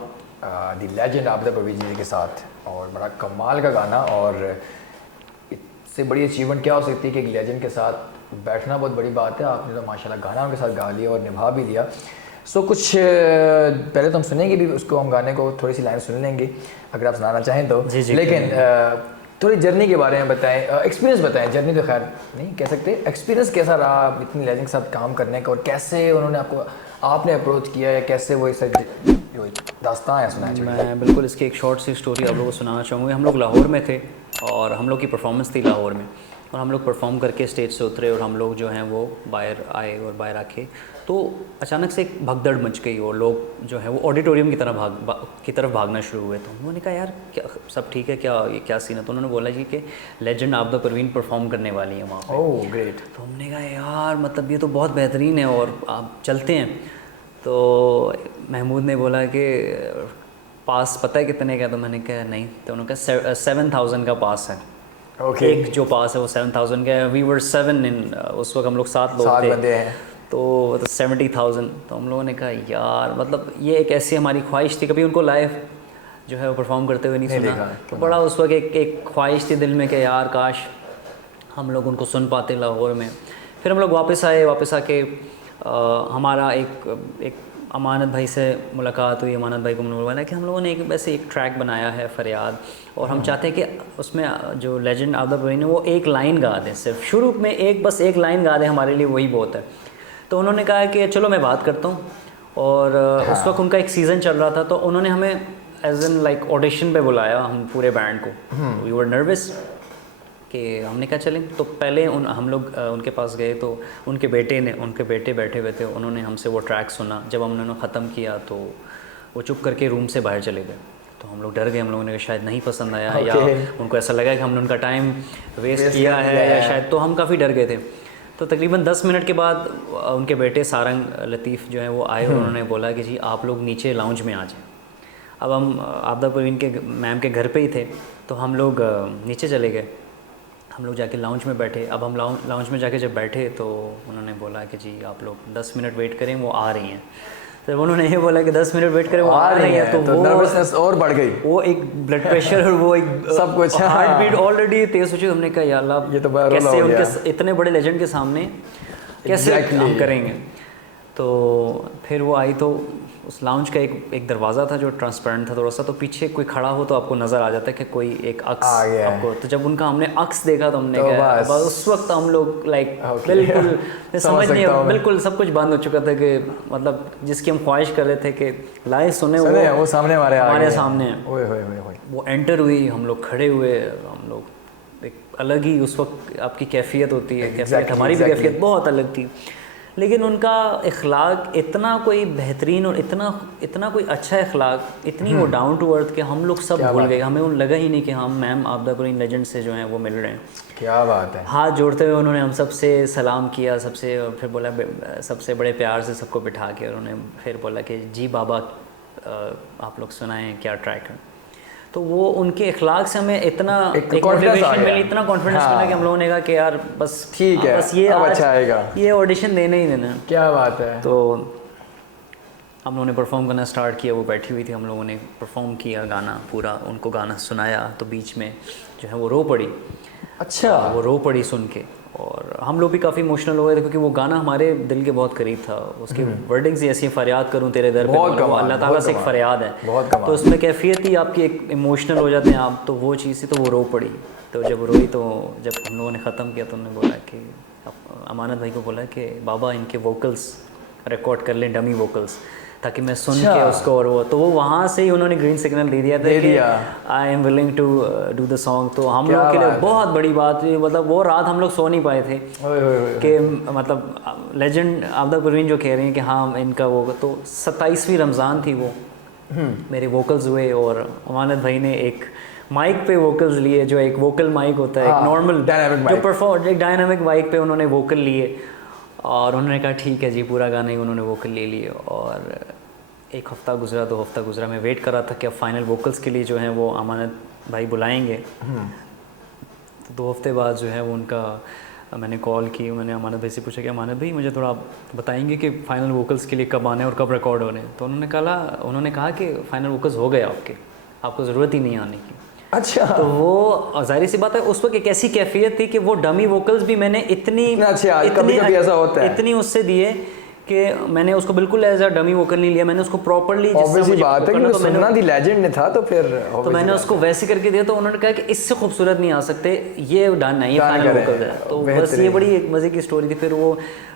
द लेजेंड आपदा परवीन जी के साथ, और बड़ा कमाल का गाना, और इससे बड़ी अचीवमेंट क्या हो सकती है कि एक लेजेंड के साथ बैठना बहुत बड़ी बात है। आपने तो माशाल्लाह गाना उनके साथ गा लिया और निभा भी लिया। सो कुछ पहले तो हम सुनेंगे भी उसको, हम गाने को थोड़ी सी लाइन सुन लेंगे अगर आप सुनाना चाहें तो। जी लेकिन थोड़ी जर्नी के बारे में बताएं, एक्सपीरियंस बताएं। जर्नी तो खैर नहीं कह सकते, एक्सपीरियंस कैसा रहा इतनी लेजेंड के साथ काम करने का, और कैसे उन्होंने आपने अप्रोच किया, या कैसे वो इस दास्तान है सुनाया? मैं बिल्कुल इसकी एक शॉर्ट सी स्टोरी आप लोगों को सुनाना चाहूँगी। हम लोग लाहौर में थे और हम लोग की परफॉर्मेंस थी लाहौर में, और हम लोग परफॉर्म करके स्टेज से उतरे और हम लोग जो हैं वो बाहर आए, और बाहर आके तो अचानक से एक भगदड़ मच गई और लोग जो है वो ऑडिटोरियम की तरफ भागना शुरू हुए। तो उन्होंने कहा यार क्या सब ठीक है, क्या ये क्या सीन है? तो उन्होंने बोला जी कि लेजेंड आपदा परवीन परफॉर्म करने वाली है वहाँ पे। Oh great. तो हमने कहा यार मतलब ये तो बहुत बेहतरीन है और आप चलते हैं। तो महमूद ने बोला कि पास पता है कितने का? तो मैंने कहा नहीं। तो उन्होंने कहा 7,000 का पास है। Okay. एक जो पास है वो 7,000 का है। वी वर 7 इन, उस वक्त हम लोग 7 लोग थे, बंदे हैं, तो 70,000। तो हम लोगों ने कहा यार मतलब ये एक ऐसी हमारी ख्वाहिश थी, कभी उनको लाइव जो है वो परफॉर्म करते हुए नहीं सुना। तो बड़ा उस वक्त एक ख्वाहिश थी दिल में कि यार काश हम लोग उनको सुन पाते लाहौर में। फिर हम लोग वापस आए, वापस आके हमारा एक अमानत भाई से मुलाकात हुई। अमानत भाई को मैंने बोला कि हम लोगों ने वैसे एक ट्रैक बनाया है फरियाद, और हम चाहते हैं कि उसमें जो लेजेंड आपदा परवीन है वो एक लाइन गा दें, सिर्फ शुरू में बस एक लाइन गा दें, हमारे लिए वही बहुत है। तो उन्होंने कहा कि चलो मैं बात करता हूँ। और उस वक्त उनका एक सीज़न चल रहा था, तो उन्होंने हमें एज एन लाइक ऑडिशन पे बुलाया, हम पूरे बैंड को। वी वर नर्वस कि हमने कहा चलें। तो पहले हम लोग उनके पास गए, तो उनके बेटे बैठे हुए थे, उन्होंने हमसे वो ट्रैक सुना। जब उन्होंने ख़त्म किया तो वो चुप करके रूम से बाहर चले गए। तो हम लोग डर गए, हम लोगों ने शायद नहीं पसंद आया या उनको ऐसा लगा कि हमने उनका टाइम वेस्ट किया है या शायद, तो हम काफ़ी डर गए थे। तो तकरीबन 10 मिनट के बाद उनके बेटे सारंग लतीफ़ जो है वो आए, और उन्होंने बोला कि जी आप लोग नीचे लाउंज में आ जाएं। अब हम आपदा परवीन के मैम के घर पे ही थे, तो हम लोग नीचे चले गए। हम लोग जाके लाउंज में बैठे। अब हम लाउंज में जाके जब बैठे तो उन्होंने बोला कि जी आप लोग 10 मिनट वेट करें, वो आ रही हैं। जब उन्होंने ये बोला कि 10 मिनट वेट करें, वो आ रही है, तो वो नर्वसनेस और बढ़ गई, वो एक ब्लड प्रेशर और वो एक सब कुछ, हार्ट बीट ऑलरेडी तेज हो चुकी। हमने कहा या अल्लाह, ये तो बड़ा रोला कैसे हो गया। उनके इतने बड़े लेजेंड के सामने कैसे हम करेंगे। तो फिर वो आई, तो उस लाउंज का एक दरवाज़ा था जो ट्रांसपेरेंट था थोड़ा सा, तो पीछे कोई खड़ा हो तो आपको नज़र आ जाता है कि कोई एक अक्स आपको। तो जब उनका हमने अक्स देखा तो हमने कहा बस उस वक्त हम लोग लाइक बिल्कुल समझ नहीं, बिल्कुल सब कुछ बंद हो चुका था कि मतलब जिसकी हम ख्वाहिश कर रहे थे कि लाए सुने वो सामने हमारे सामने वो एंटर हुई, हम लोग खड़े हुए, हम लोग एक अलग ही उस वक्त आपकी कैफियत होती है, कैफियत हमारी भी कैफियत बहुत अलग थी। लेकिन उनका इखलाक इतना कोई बेहतरीन और इतना कोई अच्छा इखलाक, इतनी वो डाउन टू अर्थ कि हम लोग सब भूल गए, हमें उन लगा ही नहीं कि हम मैम आपदा कुरैन लेजेंड से जो हैं वो मिल रहे हैं। क्या बात है। हाथ जोड़ते हुए उन्होंने हम सबसे सलाम किया, सबसे, और फिर बोला सबसे बड़े प्यार से सबको बिठा के, और उन्होंने फिर बोला कि जी बाबा आप लोग सुनाएं क्या ट्रैक है। तो वो उनके इखलाक से हमें इतना एक मोटिवेशन मिली, इतना कॉन्फिडेंस मिला कि हम लोगों ने कहा कि यार बस ठीक है, बस ये अब अच्छा आएगा, ये ऑडिशन देना ही देना। क्या बात है। तो हम लोगों ने परफॉर्म करना स्टार्ट किया, वो बैठी हुई थी, हम लोगों ने परफॉर्म किया गाना पूरा, उनको गाना सुनाया, तो बीच में जो है वो रो पड़ी। अच्छा। वो रो पड़ी सुन के, और हम लोग भी काफ़ी इमोशनल हो गए थे क्योंकि वो गाना हमारे दिल के बहुत करीब था। उसकी वर्डिंग्स ही ऐसी, फरियाद करूं तेरे दर पे, अल्लाह ताला से एक फ़रियाद है, तो उसमें कैफियत ही आपकी एक इमोशनल हो जाते हैं आप, तो वो चीज़ थी, तो वो रो पड़ी। तो जब रोई, तो जब हम लोगों ने ख़त्म किया तो उन्होंने बोला कि अमानत भाई को बोला कि बाबा इनके वोकल्स रिकॉर्ड कर लें, डमी वोकल्स, ताकि मैं सुन के उसको, और वो तो वो वहाँ से ही उन्होंने ग्रीन सिग्नल दे दिया था कि I am willing to do the song. तो हम लोग के लिए बहुत बड़ी बात हुई, मतलब वो रात हम लोग सो नहीं पाए थे कि मतलब लेजेंड आपदा कुरैन जो कह रहे हैं कि हाँ इनका वो। तो 27वीं रमज़ान थी वो, मेरे वोकल्स हुए, और अमानत भाई ने एक माइक पे वोकल्स लिए, जो एक वोकल माइक होता है, एक नॉर्मल जो परफॉर्म, एक डायनामिक माइक पे उन्होंने वोकल लिए, और उन्होंने कहा ठीक है जी, पूरा गाना ही उन्होंने वोकल ले लिए। और एक हफ़्ता गुजरा, 2 हफ्ता गुजरा, मैं वेट कर रहा था कि अब फाइनल वोकल्स के लिए जो है वो अमानत भाई बुलाएंगे। तो 2 हफ्ते बाद जो है वो उनका मैंने कॉल की, मैंने अमानत भाई से पूछा कि अमानत भाई मुझे थोड़ा आप बताएंगे कि फ़ाइनल वोकल्स के लिए कब आने और कब रिकॉर्ड होने। तो उन्होंने कहा कि फ़ाइनल वोकल्स हो गए आपको ज़रूरत ही नहीं आने की। अच्छा। तो वो जाहिर सी बात है, उस वक्त एक ऐसी कैफियत थी कि वो डमी वोकल्स भी मैंने इतनी ऐसा होता है, इतनी उससे दिए कि मैंने उसको बिल्कुल एज अ डमी वोकल नहीं लिया, मैंने उसको प्रॉपर्ली, ऑब्वियसली बात है कि सुनना दी लेजेंड ने था, तो फिर तो मैंने उसको वैसे करके दिया। तो उन्होंने कहा कि इससे खूबसूरत नहीं आ सकते, ये डन है, ये फाइनल वोकल है। तो बस ये बड़ी एक मज़े की स्टोरी थी। फिर वो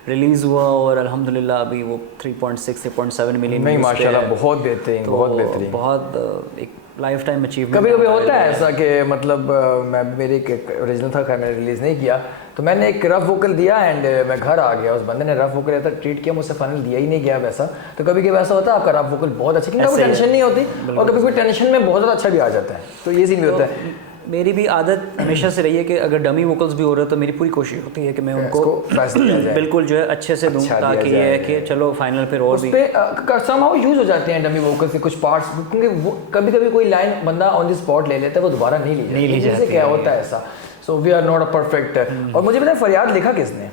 रिलीज़ हुआ, और अल्हम्दुलिल्लाह अभी वो 3.6 से 0.7 मिलियन, नहीं माशाल्लाह, बहुत बेहतरीन, बहुत बेहतरीन, बहुत एक लाइफ टाइम अचीवमेंट। कभी होता है ऐसा कि मतलब मैं, मेरे एक ओरिजिनल था, मैंने रिलीज़ नहीं किया, तो मैंने एक रफ वोकल दिया एंड मैं घर आ गया, उस बंदे ने रफ वोकल ऐसा ट्रीट किया, मुझसे फाइनल दिया ही नहीं गया वैसा। तो कभी कभी ऐसा होता है आपका रफ वोकल बहुत अच्छा, क्योंकि कोई टेंशन नहीं होती, और कभी कोई टेंशन में बहुत ज़्यादा अच्छा भी आ जाता है, तो ये सीन भी होता है। मेरी भी आदत हमेशा से रही है कि अगर डमी वोकल्स भी हो रहे हो तो मेरी पूरी कोशिश होती है कि मैं उनको बिल्कुल जो है अच्छे से दूं, ताकि ये है कि चलो फाइनल फिर और भी समहाउ यूज हो जाते हैं डमी वोकल्स के कुछ पार्ट्स, क्योंकि वो कभी कभी कोई लाइन बंदा ऑन द स्पॉट ले लेता है, वो दोबारा नहीं ली जाती, क्या होता है ऐसा। So we are not a perfect. और मुझे पता है फरियाद लिखा किसने?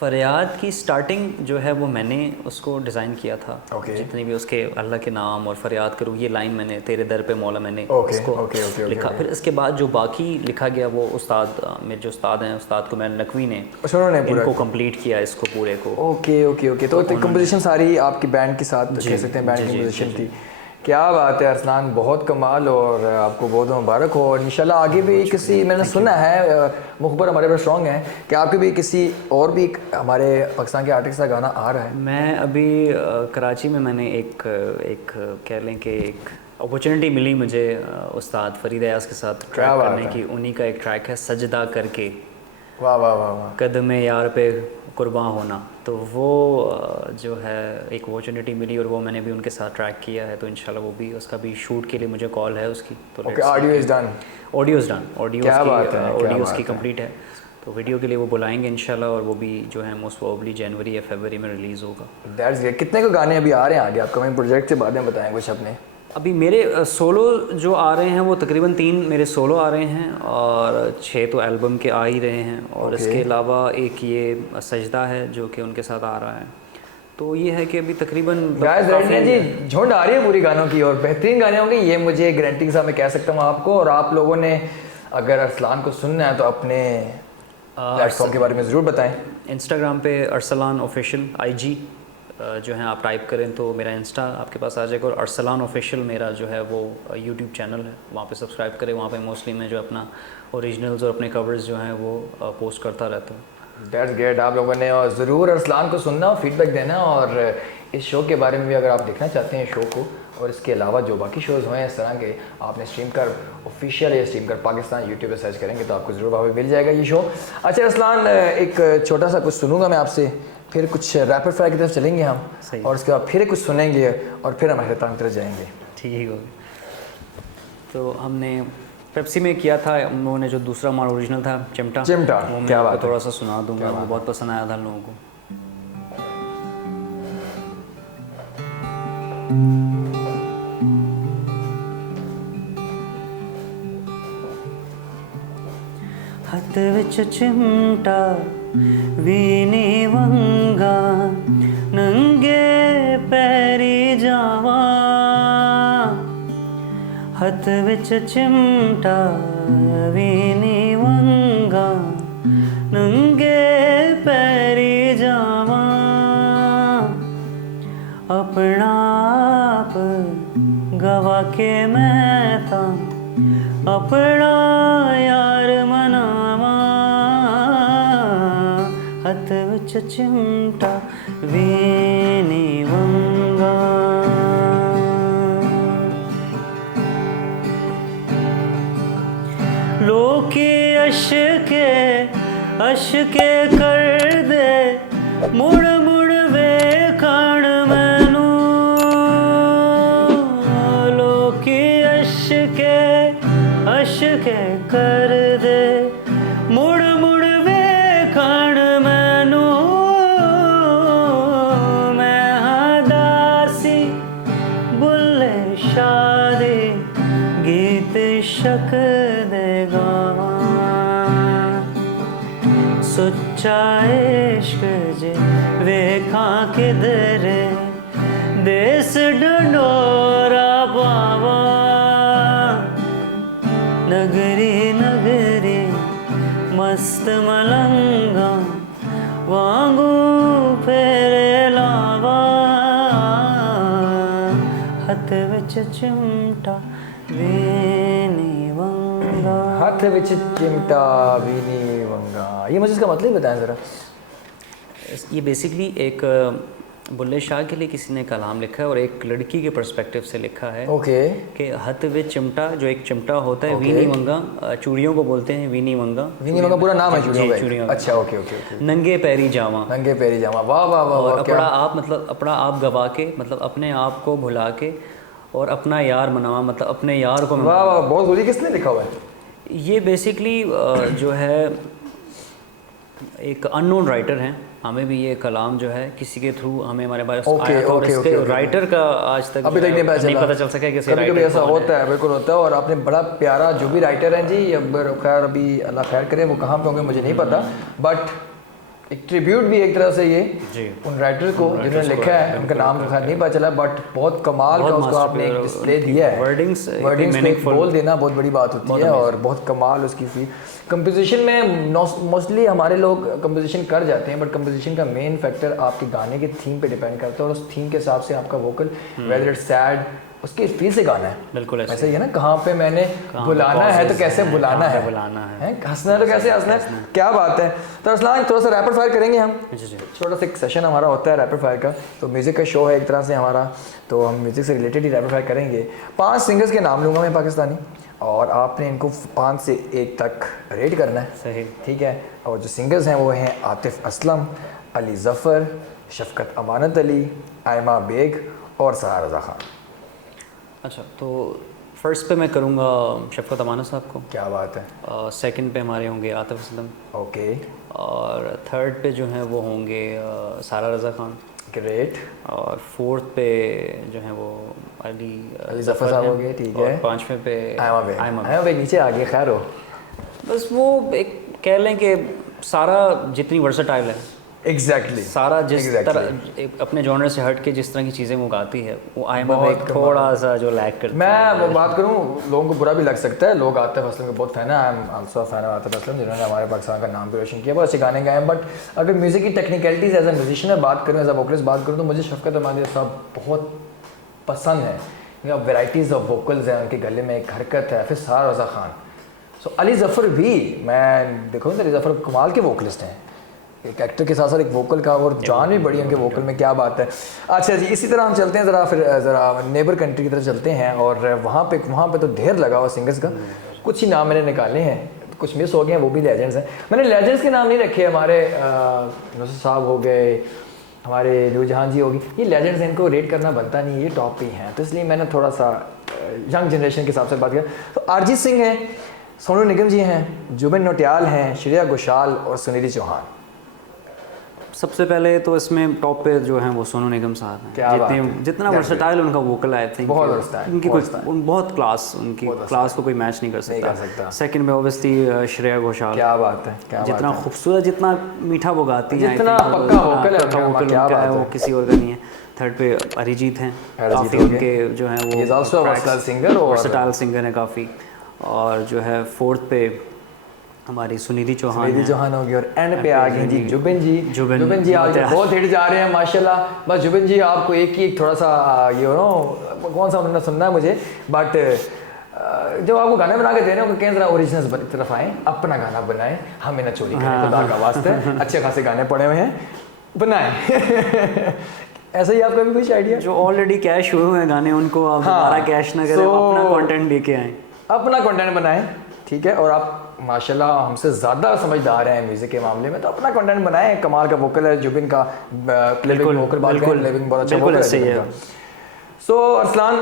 फरियाद की स्टार्टिंग जो है वो मैंने उसको डिज़ाइन किया था। जितनी भी उसके अल्लाह के नाम और फरियाद करूँ, ये लाइन मैंने तेरे दर पे मौला मैंने उसको लिखा। फिर इसके बाद जो बाकी लिखा गया वो उस्ताद, मेरे जो उस्ताद हैं, उस्ताद को मैंने नकवी ने इनको कंप्लीट किया, इसको पूरे को। ओके। तो कंपोजिशन सारी आपकी बैंड के साथ कह सकते हैं, बैंड कंपोजिशन थी। क्या बात है अरसलान, बहुत कमाल, और आपको बहुत मुबारक हो। और इंशाल्लाह आगे भी किसी, मैंने सुना है मुखबर हमारे बड़े स्ट्रॉन्ग हैं कि आपके भी किसी और भी हमारे पाकिस्तान के आर्टिस्ट का गाना आ रहा है। मैं अभी कराची में मैंने एक कह लें कि एक अपॉर्चुनिटी मिली मुझे उस्ताद फरीद अयाज के साथ ट्रैक करने की। उन्हीं का एक ट्रैक है सजदा करके, वाह वाह वाह वाह, कदम यार पे कुर्बान होना। तो वो जो है एक अपॉर्चुनिटी मिली, और वो मैंने भी उनके साथ ट्रैक किया है। तो इंशाल्लाह वो भी, उसका भी शूट के लिए मुझे कॉल है उसकी। तो ऑडियो इज़ डन, ऑडियो उसकी कंप्लीट है। तो वीडियो के लिए वो बुलाएंगे इंशाल्लाह, और वो भी जो है मोस्ट प्रोबेबली जनवरी या फरवरी में रिलीज़ होगा। That's great. कितने को गाने अभी आ रहे हैं आगे अपकमिंग प्रोजेक्ट से? बाद में बताएं कुछ अपने। अभी मेरे सोलो जो आ रहे हैं वो तकरीबन 3 मेरे सोलो आ रहे हैं, और 6 तो एल्बम के आ ही रहे हैं। और इसके अलावा एक ये सजदा है जो कि उनके साथ आ रहा है। तो ये है कि अभी तकरीबन गाइस रैंडा जी झुंड आ रही है पूरी गानों की और बेहतरीन गाने होंगे, ये मुझे गारंटी के साथ मैं कह सकता हूँ आपको। और आप लोगों ने अगर अरसलान को सुनना है तो अपने प्लेटफॉर्म के बारे में ज़रूर बताएं। इंस्टाग्राम पे अरसलान ऑफिशियल IG जो है आप टाइप करें तो मेरा इंस्टा आपके पास आ जाएगा, और अरसलान ऑफिशियल मेरा जो है वो यूट्यूब चैनल है, वहाँ पे सब्सक्राइब करें। वहाँ पे मोस्टली मैं जो अपना ओरिजिनल्स और अपने कवर्स जो हैं वो पोस्ट करता रहता हूँ। That's great. आप लोगों ने और ज़रूर अरसलान को सुनना और फीडबैक देना, और इस शो के बारे में भी अगर आप देखना चाहते हैं शो को, और इसके अलावा जो बाकी शोज़ हुए हैं इस तरह के, आपने स्ट्रीम कर ऑफिशियल या स्ट्रीम कर पाकिस्तान यूट्यूब पे सर्च करेंगे तो आपको ज़रूर वहाँ पे मिल जाएगा ये शो। अच्छा अरसलान, एक छोटा सा कुछ सुनूंगा मैं आपसे, फिर कुछ रैपिड फायर की तरफ चलेंगे हम, और उसके बाद फिर कुछ सुनेंगे और फिर हम अख्ताम की तरफ जाएंगे। ठीक हो गया। तो हमने पेप्सी में किया था, उन्होंने जो दूसरा हमारा ओरिजिनल था चिमटा, वो मैं आपको थोड़ा सा सुना दूंगा, वो बहुत पसंद आया था लोगों को। हथ विच चिमटा वीनी वंगा नंगे पैरी जावा, हथ विच चिमटा वीनी वंगा नंगे पैरी जावा, अपना आप गवा के मैं तां अपना यार मनावा, हथ विच चिमटा वीनी वंगा। लोकी अशके कर दे मुड़ मुड़ वेखण मैनू, लोकी अशके कर दे मुड़ मुड़ वेखण मैनू, मैं हाँ दासी बुल्ले शादी गीत शक दे गावा, सुच्चा इश्क जे वेखा किधर देस डंडोरा पावा, नगरी नगरी मस्त मलंगा वांगू फेरे लावा, हथ विच चिमटा वीनी वंगा। हाथ विच चिमटा वीनी वंगा, ये मुझे इसका मतलब बताएं ज़रा। ये बेसिकली एक बुल्ले शाह के लिए किसी ने कलाम लिखा है और एक लड़की के पर्सपेक्टिव से लिखा है। ओके। कि हथ विच चिमटा, जो एक चिमटा होता है, वीनी वंगा, चूड़ियों को बोलते हैं वीनी वंगा। वीनी वंगा पूरा नाम है चूड़ियों का। अच्छा ओके ओके ओके। नंगे पैरी जावा, नंगे पैरी जावा, वाह वाह वाह। और अपना आप मतलब अपना आप गवा के, मतलब अपने आप को भुला के, और अपना यार मनावा, मतलब अपने यार को। वाह वाह, बहुत गोली। किसने लिखा हुआ है ये? बेसिकली जो है एक अननोन राइटर हैं, हमें भी ये कलाम जो है किसी के थ्रू हमें हमारे पास आया था, और इसके राइटर का आज तक अभी तक नहीं पता चल सका कि कभी ऐसा होता है। बिल्कुल होता है। और आपने बड़ा प्यारा, जो भी राइटर हैं जी, अब खैर अभी अल्लाह खैर करे, वो कहाँ पे होंगे मुझे नहीं पता, बट एक ट्रिब्यूट भी एक तरह से ये जी उन राइटर को जिन्होंने लिखा है, उनका नाम तो खैर नहीं पता चला, बट बहुत कमाल का उसको आपने एक डिस्प्ले दिया है। वर्डिंग्स को बोल देना बहुत बड़ी बात होती है, और बहुत कमाल उसकी फील। कंपोजिशन में मोस्टली हमारे लोग कंपोजिशन कर जाते हैं, बट कंपोजिशन का मेन फैक्टर आपके गाने के थीम पे डिपेंड करता है, और उस थीम के हिसाब से आपका वोकल, वेदर इट्स सैड, उसकी फील से गाना है। बिल्कुल ऐसे ही है ना, कहाँ पे मैंने बुलाना है तो कैसे बुलाना है, हंसना है तो कैसे हंसना है। क्या बात है। तो अरसलान, थोड़ा सा रैपिड फायर करेंगे हम। छोटा सा एक सेशन हमारा होता है रैपिड फायर का, तो म्यूज़िक का शो है एक तरह से हमारा, तो हम म्यूज़िक से रिलेटेड ही रैपिड फायर करेंगे। 5 सिंगर्स के नाम लूँगा मैं पाकिस्तानी, और आपने इनको 5 से 1 तक रेट करना है। सही, ठीक है। और जो सिंगर्स हैं वो हैं आतिफ असलम, अली ज़फ़र, शफ़क़त अमानत अली, आयमा बेग और सहारा रज़ा खान। अच्छा, तो फर्स्ट पे मैं करूँगा शफ़क़त अमानत साहब को। क्या बात है। सेकंड पे हमारे होंगे आतिफ असलम। ओके। और थर्ड पे जो हैं वो होंगे सहारा रज़ा खान। ग्रेट। और फोर्थ पे जो हैं वो अली ज़फ़र साहब हो गए। ठीक है। 5वें पे आयमा बेग नीचे आ गए। खैर हो, बस वो एक कह लें कि सारा जितनी वर्सेटाइल है एग्जैक्टली सारा जिस तरह अपने जॉनर से हट के जिस तरह की चीज़ें वो गाती है वो IMF एक थोड़ा सा जो लैग करती है। मैं बात करूं, लोगों को बुरा भी लग सकता है, लोग आतिफ असलम के बहुत फैन है, I am also fan of Atif Aslam जिन्होंने हमारे पाकिस्तान का नाम भी रोशन किया, बहुत अच्छे गाने गाए हैं। बट अगर म्यूज़िक की टेक्निकलिटीज़ एज ए म्यूजिशियन में बात करूँ, एज ए वोकलिस्ट बात करूँ, तो मुझे शफकत अहमद साहब बहुत पसंद है। या वेराइटीज़ ऑफ वोकल्स हैं उनके गले में, एक हरकत है। फिर सार रज़ा खान, सो अली ज़फ़र भी, मैं देखो अली ज़फ़र कमाल के वोकलिस्ट हैं, एक एक्टर के साथ साथ एक वोकल का, और जान भी बड़ी उनके वोकल में, क्या बात है। अच्छा जी, इसी तरह हम चलते हैं ज़रा नेबर कंट्री की तरफ चलते हैं, और वहाँ पे तो ढेर लगा हुआ सिंगर्स का। कुछ ही नाम मैंने निकाले हैं, कुछ मिस हो गए हैं, वो भी लेजेंड्स हैं। मैंने लेजेंड्स के नाम नहीं रखे, हमारे नुसरत साहब हो गए, हमारे नूरजहान जी होगी, ये लेजेंड्स हैं, इनको रेट करना बनता नहीं है, ये टॉप पे हैं, तो इसलिए मैंने थोड़ा सा यंग जनरेशन के हिसाब से बात किया। तो अरिजीत सिंह हैं, सोनू निगम जी हैं, जुबिन नौटियाल हैं, श्रेया घोषाल और सुनीधि चौहान। सबसे पहले तो इसमें टॉप पे जो हैं वो सोनू निगम साहब हैं। जितना वर्सेटाइल उनका वोकल, आई थिंक बहुत वर्सेटाइल, उनकी कोई बहुत क्लास, उनकी क्लास को कोई मैच नहीं कर सकता। सेकंड में ऑब्वियसली श्रेया घोषाल, क्या बात है, जितना खूबसूरत, जितना मीठा वो गाती हैं, जितना पक्का वोकल है वो किसी और का नहीं है। थर्ड पे अरिजीत हैं, काफ़ी उनके जो हैं वो वर्सेटाइल सिंगर हैं काफ़ी। और जो है फोर्थ पे हमारी सुनिधि चौहान होगी, और एंड पे आ गई जी जुबिन जी आज बहुत हिट जा रहे हैं माशाल्लाह। बस जुबिन जी आपको एक थोड़ा सा ये कौन सा उन्होंने सुनना है मुझे, बट जब आपको गाने बना के दे रहे हो कहीं ज़रा ओरिजिनल्स की तरफ आएँ, अपना गाना बनाएं, हमें ना चोरी करें, खुदा का वास्ते अच्छे खासे गाने पड़े हुए हैं, बनाएं। ऐसा ही आपका भी कुछ आइडिया? जो ऑलरेडी कैश हुए हैं गाने, उनको आप दोबारा कैश ना करें, अपना कंटेंट लेके आएँ, अपना कंटेंट बनाएं, ठीक है। और आप माशाल्लाह हमसे ज़्यादा समझदार हैं म्यूज़िक के मामले में, तो अपना कंटेंट बनाएं। कमाल का वोकल है जुबिन का, प्लेबैक वोकल बहुत अच्छा वोकल है। सो अरसलान,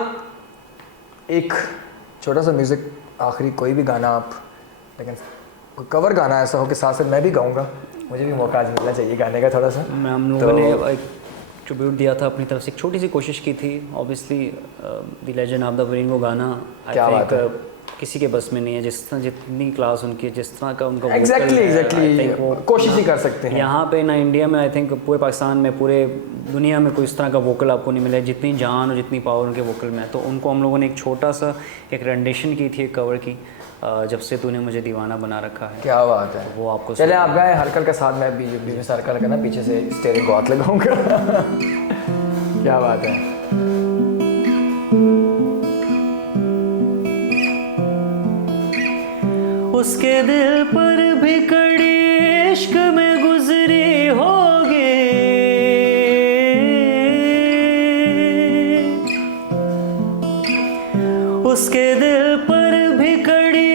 एक छोटा सा म्यूज़िक आखिरी, कोई भी गाना आप, लेकिन कोई कवर गाना ऐसा हो कि साथ साथ मैं भी गाऊंगा, मुझे भी मौका आज मिलना चाहिए गाने का थोड़ा सा। हम लोगों ने एक ट्रिब्यूट दिया था अपनी तरफ से, एक छोटी सी कोशिश की थी। Obviously the legend of the brain, वो गाना क्या बात है, किसी के बस में नहीं है, जिस तरह जितनी क्लास उनकी, जिस तरह का उनका एग्जैक्टली कोशिश ही कर सकते हैं। यहाँ पे ना इंडिया में, आई थिंक पूरे पाकिस्तान में, पूरे दुनिया में कोई इस तरह का वोकल आपको नहीं मिला, जितनी जान और जितनी पावर उनके वोकल में है। तो उनको हम लोगों ने एक छोटा सा एक रेंडेशन की थी, एक कवर की, जब से तूने मुझे दीवाना बना रखा है। क्या बात है, वो आपको चले आप गाएं हरकल के साथ, मैं भी सर्कल करना, पीछे से स्टीयरिंग को हाथ लगाऊंगा। क्या बात है। उसके दिल पर भी कड़ी इश्क में गुजरी होगी, उसके दिल पर भी कड़ी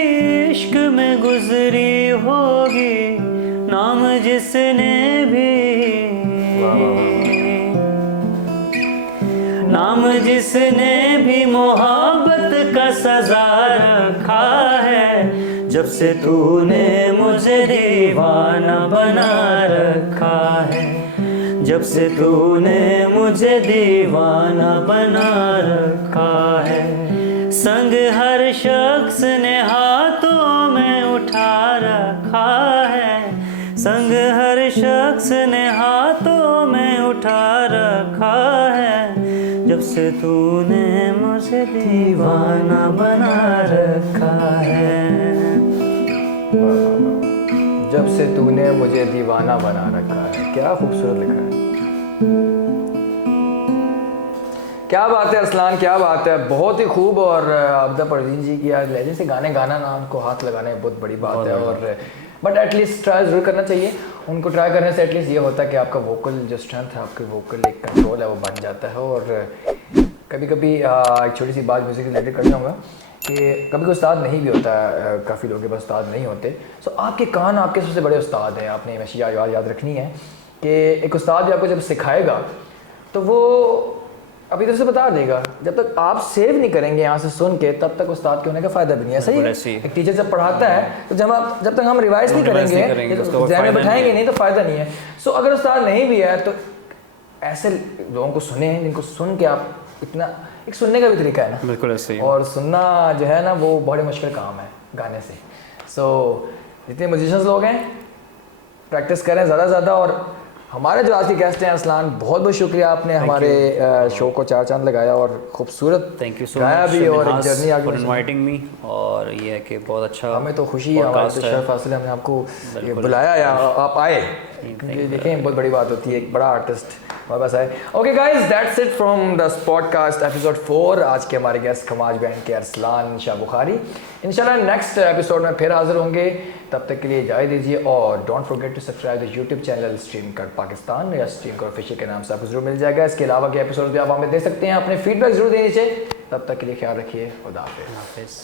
इश्क में गुजरी होगी, नाम जिसने भी मोहब्बत का सजा रखा है, जब से तूने मुझे दीवाना बना रखा है, जब से तूने मुझे दीवाना बना रखा है। संग हर शख्स ने हाथों में उठा रखा है, संग हर शख्स ने हाथों में उठा रखा है, जब से तूने मुझे दीवाना बना रखा है। जब से तूने मुझे दीवाना बना रखा है, क्या खूबसूरत लिखा है, क्या बात है अरसलान, क्या बात है, बहुत ही खूब। और आबिदा परवीन जी की यार लेजेंड से गाने गाना ना, उनको हाथ लगाना बहुत बड़ी बात है। और बट एटलीस्ट ट्राई ज़रूर करना चाहिए उनको। ट्राई करने से एटलीस्ट ये होता है कि आपका वोकल जो स्ट्रेंथ है, आपके वोकल एक कंट्रोल है, वो बन जाता है। और कभी कभी एक छोटी सी बात म्यूज़िक रिलेटेड कर जाऊँगा कि कभी कोई उस्ताद नहीं भी होता है, काफ़ी लोगों के पास उस्ताद नहीं होते। सो आपके कान आपके सबसे बड़े उस्ताद हैं। आपने हमेशा याद रखनी है कि एक उस्ताद भी आपको जब सिखाएगा तो वो अभी इधर से बता देगा, जब तक आप सेव नहीं करेंगे यहाँ से सुन के, तब तक उस्ताद के होने का फ़ायदा भी नहीं है। सही है, एक टीचर जब पढ़ाता है तो जब तक हम रिवाइज नहीं करेंगे, एग्जाम में बैठाएंगे नहीं, तो फ़ायदा नहीं है। सो अगर उस्ताद नहीं भी है तो ऐसे लोगों को सुने जिनको सुन के आप इतना, एक सुनने का भी तरीका है ना, बिल्कुल ऐसे ही। और सुनना जो है ना वो बड़े मुश्किल काम है गाने से। सो जितने म्यूजिशियंस लोग हैं प्रैक्टिस करें ज़्यादा से ज़्यादा, और हमारे जो आज के गेस्ट हैं अरसलान, बहुत बहुत शुक्रिया, आपने हमारे शो को चार चांद लगाया और खूबसूरत थैंक यू सो गाया मच भी और एक जर्नी आगे फॉर इनवाइटिंग मी। और ये है कि बहुत अच्छा, हमें तो खुशी है, हमारे तो शर्फ हासिल, हमने आपको बुलाया या आप आए, ये देखें बहुत बड़ी बात होती है, एक बड़ा आर्टिस्ट हमारे पास आए। Okay guys, that's it from the podcast episode 4। आज के हमारे गेस्ट खमाज बैंड के अरसलान शाह बुखारी। इंशाल्लाह नेक्स्ट एपिसोड में फिर हाजिर होंगे, तब तक के लिए इजाज़त दीजिए और don't forget to subscribe the YouTube channel stream कर पाकिस्तान या स्ट्रीम कर ऑफिशियल के नाम से आपको जरूर मिल जाएगा। इसके अलावा के एपिसोड भी आप हमें दे सकते हैं, अपने फीडबैक जरूर देनी चाहिए। तब तक के लिए ख्याल रखिए, खुदा हाफिज़।